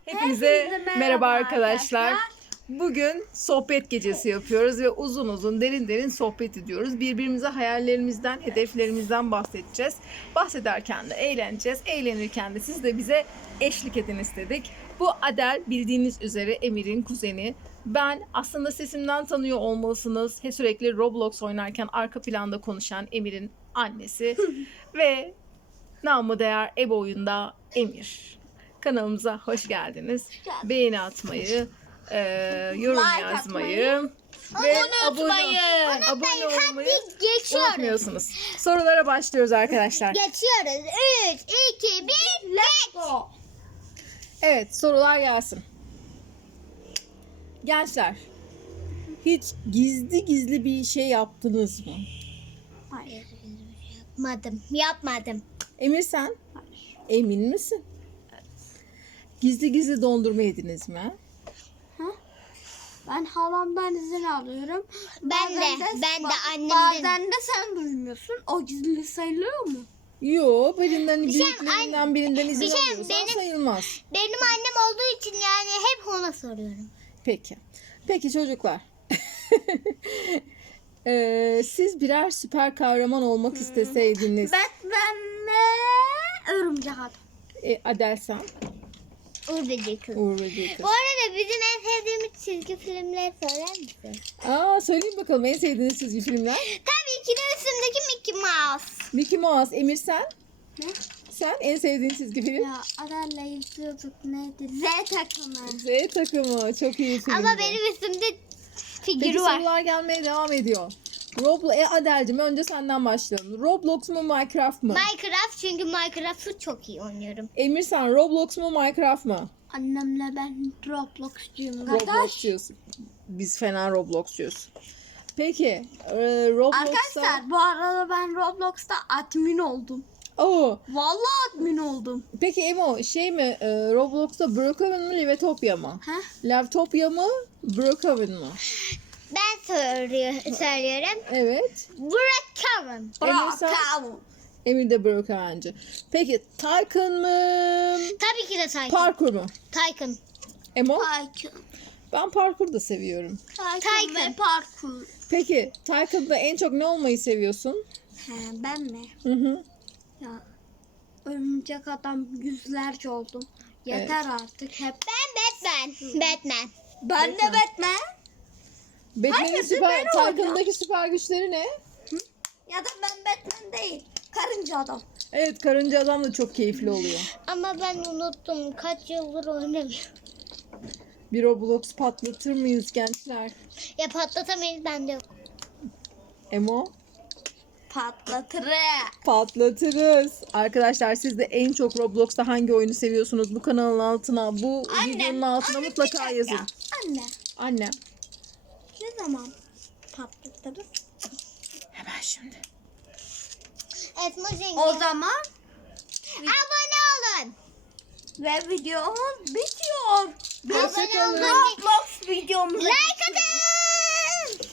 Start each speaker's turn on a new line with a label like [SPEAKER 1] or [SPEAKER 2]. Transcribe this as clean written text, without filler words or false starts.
[SPEAKER 1] Hepinize merhaba arkadaşlar. Bugün sohbet gecesi yapıyoruz ve uzun uzun derin derin sohbet ediyoruz. Birbirimize hayallerimizden, hedeflerimizden bahsedeceğiz. Bahsederken de eğleneceğiz. Eğlenirken de siz de bize eşlik edin istedik. Bu Adel, bildiğiniz üzere Emir'in kuzeni. Ben aslında sesimden tanıyor olmalısınız. Sürekli Roblox oynarken arka planda konuşan Emir'in annesi ve namı değer Ebe oyunda Emir. Kanalımıza hoş geldiniz. Beğeni atmayı, yorum
[SPEAKER 2] Like
[SPEAKER 1] yazmayı ve abone olmayı unutmuyorsunuz. Sorulara başlıyoruz arkadaşlar.
[SPEAKER 2] Geçiyoruz. 3, 2, 1, let's go.
[SPEAKER 1] Evet, sorular gelsin. Gençler, hiç gizli gizli bir şey yaptınız mı?
[SPEAKER 2] Hayır. Yapmadım.
[SPEAKER 1] Emir sen?
[SPEAKER 2] Hayır.
[SPEAKER 1] Emin misin? Gizli gizli dondurma yediniz mi?
[SPEAKER 3] Ben halamdan izin alıyorum.
[SPEAKER 2] Ben de annemden.
[SPEAKER 3] Bazen de sen duymuyorsun. O gizli sayılıyor mu?
[SPEAKER 1] Yo, birinden
[SPEAKER 2] Bir şey-
[SPEAKER 1] büyüklerinden birinden izin
[SPEAKER 2] bir şey-
[SPEAKER 1] alıyorsan
[SPEAKER 2] benim-
[SPEAKER 1] sayılmaz.
[SPEAKER 2] Benim annem olduğu için yani hep ona soruyorum.
[SPEAKER 1] Peki. Peki çocuklar. Siz birer süper kahraman olmak isteseydiniz.
[SPEAKER 3] Batman'le örümcek adam.
[SPEAKER 1] Adel sen.
[SPEAKER 2] Uğur Böceği Kız.
[SPEAKER 1] Uğur Böceği Kız.
[SPEAKER 2] Bu arada bizim en sevdiğimiz çizgi filmleri söyler misin?
[SPEAKER 1] Söyleyin bakalım en sevdiğiniz çizgi filmler.
[SPEAKER 2] Tabii ki de üstündeki Mickey Mouse.
[SPEAKER 1] Mickey Mouse. Emir sen?
[SPEAKER 3] Ne?
[SPEAKER 1] Sen en sevdiğin çizgi film?
[SPEAKER 3] Ya Adel'le izliyorduk neydi? Z takımı.
[SPEAKER 1] Z takımı. Çok iyi film.
[SPEAKER 2] Ama benim üstümde
[SPEAKER 1] Peki
[SPEAKER 2] figürü var.
[SPEAKER 1] sorular gelmeye devam ediyor. Adel'cim önce senden başlayalım. Roblox mu Minecraft mı?
[SPEAKER 2] Minecraft, çünkü Minecraft'ı çok iyi oynuyorum.
[SPEAKER 1] Emir sen Roblox mu Minecraft mı?
[SPEAKER 3] Annemle ben Roblox'cuyum.
[SPEAKER 1] Roblox diyorsun. Biz fena Roblox'cuyuz. Peki Roblox'ta...
[SPEAKER 3] Arkadaşlar bu arada ben Roblox'ta admin oldum.
[SPEAKER 1] Oo,
[SPEAKER 3] Vallahi admin oldum.
[SPEAKER 1] peki Emo Roblox'ta Brookhaven mı Livetopia mı?
[SPEAKER 3] Ha?
[SPEAKER 1] Livetopia mı Brookhaven mı?
[SPEAKER 2] Ben söylüyorum.
[SPEAKER 1] Evet.
[SPEAKER 2] Brookhaven.
[SPEAKER 1] Emir sen? Emir de Brookhaven'ci. Peki Tycoon mı?
[SPEAKER 2] Tabii ki de Tycoon.
[SPEAKER 1] Parkur mu?
[SPEAKER 2] Tycoon.
[SPEAKER 1] Emo?
[SPEAKER 3] Tycoon.
[SPEAKER 1] Ben parkur da seviyorum.
[SPEAKER 3] Tycoon ve parkur.
[SPEAKER 1] Peki Tycoon'da en çok ne olmayı seviyorsun?
[SPEAKER 3] Ben mi?
[SPEAKER 1] Hı hı.
[SPEAKER 3] Ya örümcek adam yüzlerce oldum. Yeter artık hep.
[SPEAKER 2] Batman.
[SPEAKER 3] Ben de Batman.
[SPEAKER 1] Batman'in
[SPEAKER 3] Hayır,
[SPEAKER 1] süper,
[SPEAKER 3] ben olacağım.
[SPEAKER 1] Tycoon'daki süper güçleri ne?
[SPEAKER 3] Ya da ben Batman değil. Karınca adam.
[SPEAKER 1] Evet, karınca adam da çok keyifli oluyor.
[SPEAKER 2] Ama ben unuttum. Kaç yıldır oynamıyorum.
[SPEAKER 1] Bir Roblox patlatır mıyız gençler?
[SPEAKER 2] Ya patlatamayız, bende yok.
[SPEAKER 1] Emo?
[SPEAKER 3] Patlatırı.
[SPEAKER 1] Patlatırız. Arkadaşlar siz de en çok Roblox'ta hangi oyunu seviyorsunuz? Bu kanalın altına, bu videonun altına mutlaka yazın.
[SPEAKER 3] Anne.
[SPEAKER 1] Anne.
[SPEAKER 3] Ne zaman patlatırız?
[SPEAKER 1] Hemen şimdi.
[SPEAKER 2] Esma Zengin.
[SPEAKER 3] O zaman
[SPEAKER 2] Abone olun.
[SPEAKER 3] ve videomuz bitiyor.
[SPEAKER 1] Hoşçakalın.
[SPEAKER 3] Roblox videomuz
[SPEAKER 2] Like atın.